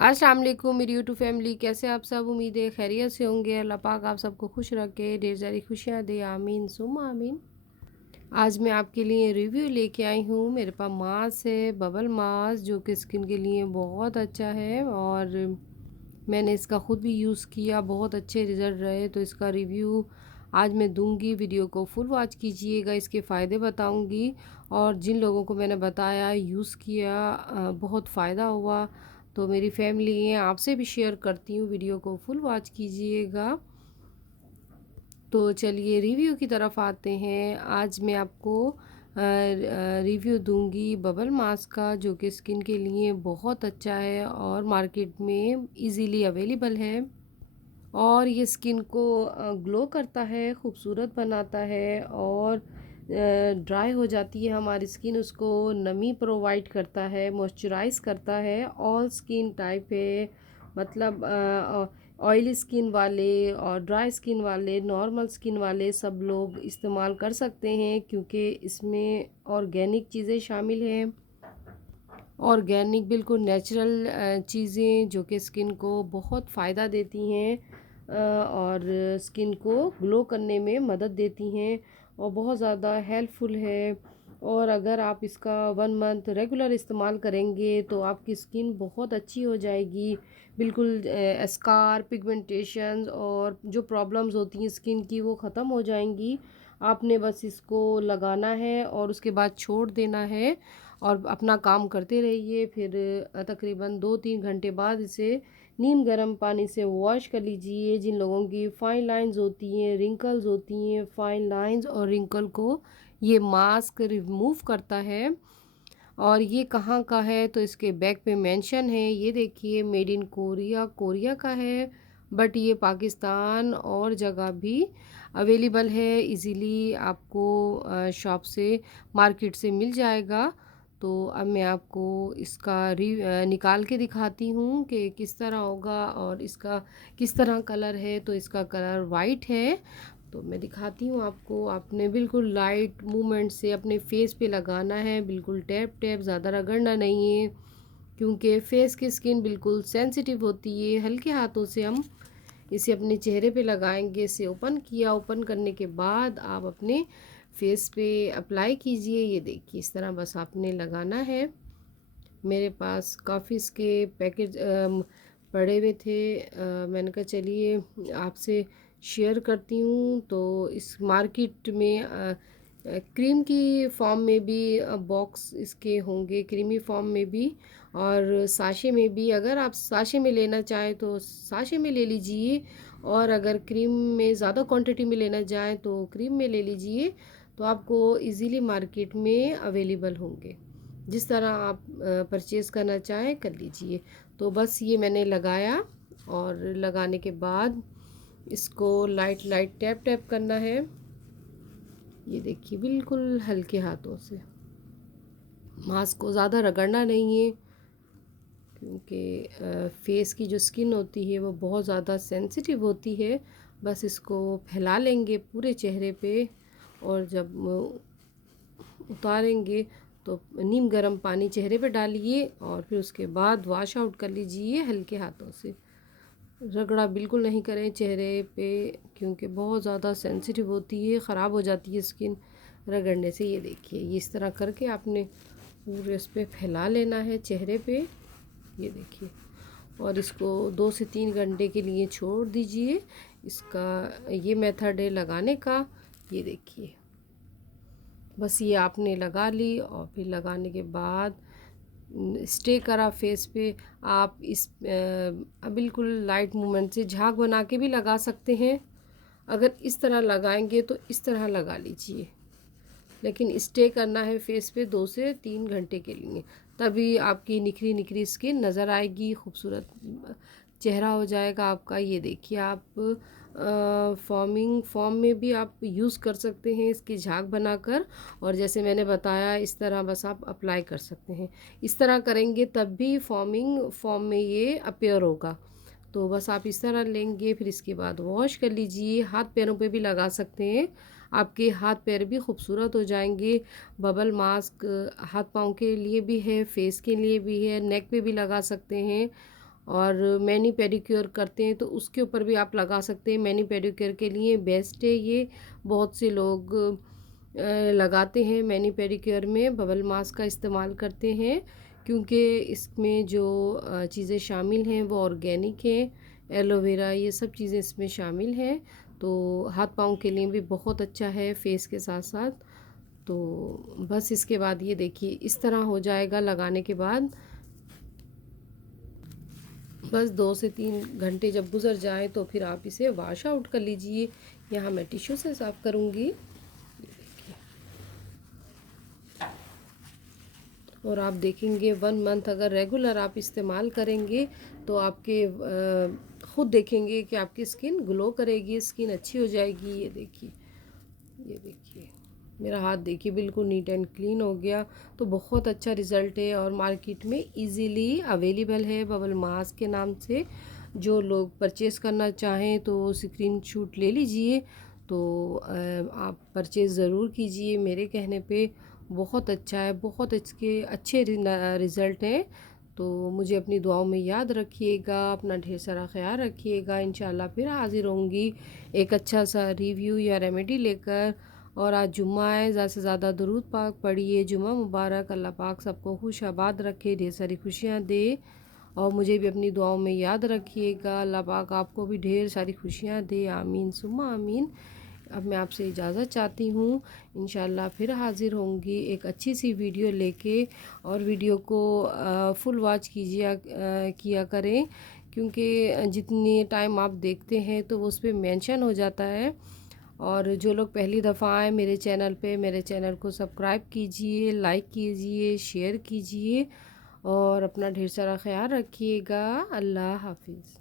अस्सलाम वालेकुम मेरी यूट्यूब फैमिली, कैसे आप सब? उम्मीद है खैरियत से होंगे। अल्लाह पाक आप सबको खुश रखे, ढेर सारी खुशियाँ दे, आमीन सुम्मा आमीन। आज मैं आपके लिए रिव्यू लेके आई हूँ। मेरे पास मास्क है, बबल मास्क, जो कि स्किन के लिए बहुत अच्छा है और मैंने इसका ख़ुद भी यूज़ किया, बहुत अच्छे रिज़ल्ट रहे। तो इसका रिव्यू आज मैं दूंगी, वीडियो को फुल वॉच कीजिएगा, इसके फ़ायदे बताऊंगी और जिन लोगों को मैंने बताया यूज़ किया बहुत फ़ायदा हुआ, तो मेरी फैमिली है आपसे भी शेयर करती हूँ। वीडियो को फुल वॉच कीजिएगा। तो चलिए रिव्यू की तरफ आते हैं। आज मैं आपको रिव्यू दूंगी बबल मास्क का, जो कि स्किन के लिए बहुत अच्छा है और मार्केट में इजीली अवेलेबल है और ये स्किन को ग्लो करता है, खूबसूरत बनाता है और ड्राई हो जाती है हमारी स्किन, उसको नमी प्रोवाइड करता है, मॉइस्चराइज करता है। ऑल स्किन टाइप है, मतलब ऑयली स्किन वाले और ड्राई स्किन वाले, नॉर्मल स्किन वाले सब लोग इस्तेमाल कर सकते हैं, क्योंकि इसमें ऑर्गेनिक चीज़ें शामिल हैं। ऑर्गेनिक बिल्कुल नेचुरल चीज़ें जो कि स्किन को बहुत फ़ायदा देती हैं और स्किन को ग्लो करने में मदद देती हैं और बहुत ज़्यादा हेल्पफुल है। और अगर आप इसका 1 मंथ रेगुलर इस्तेमाल करेंगे तो आपकी स्किन बहुत अच्छी हो जाएगी। बिल्कुल स्कार, पिगमेंटेशंस और जो प्रॉब्लम्स होती हैं स्किन की, वो ख़त्म हो जाएंगी। आपने बस इसको लगाना है और उसके बाद छोड़ देना है और अपना काम करते रहिए। फिर तकरीबन 2-3 घंटे बाद इसे नीम गर्म पानी से वॉश कर लीजिए। जिन लोगों की फाइन लाइंस होती हैं, रिंकल्स होती हैं, फाइन लाइंस और रिंकल को ये मास्क रिमूव करता है। और ये कहाँ का है तो इसके बैक पे मेंशन है, ये देखिए, मेड इन कोरिया, कोरिया का है, बट ये पाकिस्तान और जगह भी अवेलेबल है। इजीली आपको शॉप से, मार्केट से मिल जाएगा। तो अब मैं आपको इसका निकाल के दिखाती हूँ कि किस तरह होगा और इसका किस तरह कलर है। तो इसका कलर वाइट है, तो मैं दिखाती हूँ आपको। आपने बिल्कुल लाइट मूवमेंट से अपने फेस पे लगाना है, बिल्कुल टैप टैप, ज़्यादा रगड़ना नहीं है, क्योंकि फेस की स्किन बिल्कुल सेंसिटिव होती है। हल्के हाथों से हम इसे अपने चेहरे पे लगाएंगे। इसे ओपन किया, ओपन करने के बाद आप अपने फेस पे अप्लाई कीजिए। ये देखिए, इस तरह बस आपने लगाना है। मेरे पास काफ़ी इसके पैकेज पड़े हुए थे, मैंने कहा चलिए आपसे शेयर करती हूँ। तो इस मार्केट में क्रीम की फॉर्म में भी बॉक्स इसके होंगे, क्रीमी फॉर्म में भी और साशे में भी। अगर आप साशे में लेना चाहें तो साशे में ले लीजिए, और अगर क्रीम में ज़्यादा क्वांटिटी में लेना चाहें तो क्रीम में ले लीजिए। तो आपको इजीली मार्केट में अवेलेबल होंगे, जिस तरह आप परचेज़ करना चाहें कर लीजिए। तो बस ये मैंने लगाया और लगाने के बाद इसको लाइट लाइट टैप टैप करना है। ये देखिए, बिल्कुल हल्के हाथों से, मास्क को ज़्यादा रगड़ना नहीं है, क्योंकि फेस की जो स्किन होती है वो बहुत ज़्यादा सेंसिटिव होती है। बस इसको फैला लेंगे पूरे चेहरे पे और जब उतारेंगे तो नीम गर्म पानी चेहरे पे डालिए और फिर उसके बाद वॉश आउट कर लीजिए हल्के हाथों से। रगड़ा बिल्कुल नहीं करें चेहरे पे, क्योंकि बहुत ज़्यादा सेंसिटिव होती है, ख़राब हो जाती है स्किन रगड़ने से। ये देखिए, ये इस तरह करके आपने पूरे इस पर फैला लेना है चेहरे पे। ये देखिए, और इसको 2 से 3 घंटे के लिए छोड़ दीजिए। इसका ये मेथड है लगाने का। ये देखिए, बस ये आपने लगा ली और फिर लगाने के बाद स्टे करा फेस पे। आप इस बिल्कुल लाइट मूवमेंट से झाग बना के भी लगा सकते हैं। अगर इस तरह लगाएंगे तो इस तरह लगा लीजिए, लेकिन स्टे करना है फेस पे 2 से 3 घंटे के लिए, तभी आपकी निखरी निखरी स्किन नज़र आएगी, खूबसूरत चेहरा हो जाएगा आपका। ये देखिए, आप फॉर्म में भी आप यूज़ कर सकते हैं इसकी झाग बनाकर, और जैसे मैंने बताया इस तरह बस आप अप्लाई कर सकते हैं। इस तरह करेंगे तब भी फॉर्म में ये अपीयर होगा। तो बस आप इस तरह लेंगे, फिर इसके बाद वॉश कर लीजिए। हाथ पैरों पे भी लगा सकते हैं, आपके हाथ पैर भी खूबसूरत हो जाएंगे। बबल मास्क हाथ पाँव के लिए भी है, फेस के लिए भी है, नेक पे भी लगा सकते हैं और मैनी पेडिक्योर करते हैं तो उसके ऊपर भी आप लगा सकते हैं। मैनी पेडिक्योर के लिए बेस्ट है ये। बहुत से लोग लगाते हैं मैनी पेडिक्योर में बबल मास्क का इस्तेमाल करते हैं, क्योंकि इसमें जो चीज़ें शामिल हैं वो ऑर्गेनिक हैं। एलोवेरा ये सब चीज़ें इसमें शामिल हैं, तो हाथ पाँव के लिए भी बहुत अच्छा है, फेस के साथ साथ। तो बस इसके बाद ये देखिए इस तरह हो जाएगा लगाने के बाद। बस 2 से 3 घंटे जब गुज़र जाए तो फिर आप इसे वॉश आउट कर लीजिए। यहाँ मैं टिश्यू से साफ़ करूँगी। और आप देखेंगे 1 मंथ अगर रेगुलर आप इस्तेमाल करेंगे तो आपके ख़ुद देखेंगे कि आपकी स्किन ग्लो करेगी, स्किन अच्छी हो जाएगी। ये देखिए, ये देखिए मेरा हाथ देखिए बिल्कुल नीट एंड क्लीन हो गया। तो बहुत अच्छा रिज़ल्ट है और मार्केट में इजीली अवेलेबल है बबल मास्क के नाम से। जो लोग परचेज़ करना चाहें तो स्क्रीनशॉट ले लीजिए, तो आप परचेज़ ज़रूर कीजिए। मेरे कहने पे बहुत अच्छा है, बहुत इसके अच्छे रिज़ल्ट हैं। तो मुझे अपनी दुआओं में याद रखिएगा, अपना ढेर सारा ख्याल रखिएगा। इंशाल्लाह फिर हाज़िर होंगी एक अच्छा सा रिव्यू या रेमेडी लेकर। और आज जुम्मा है, ज़्यादा से ज़्यादा दुरूद पाक पढ़िए। जुम्मा मुबारक। अल्लाह पाक सबको खुश आबाद रखे, ढेर सारी खुशियाँ दे। और मुझे भी अपनी दुआओं में याद रखिएगा। अल्लाह पाक आपको भी ढेर सारी खुशियाँ दे, आमीन सुम्मा आमीन। अब मैं आपसे इजाज़त चाहती हूँ। इंशाल्लाह फिर हाज़िर होंगी एक अच्छी सी वीडियो लेके। और वीडियो को फुल वॉच किया करें, क्योंकि जितनी टाइम आप देखते हैं तो उस पर मेंशन हो जाता है। और जो लोग पहली दफ़ा आए मेरे चैनल पे, मेरे चैनल को सब्सक्राइब कीजिए, लाइक कीजिए, शेयर कीजिए और अपना ढेर सारा ख्याल रखिएगा। अल्लाह हाफिज़।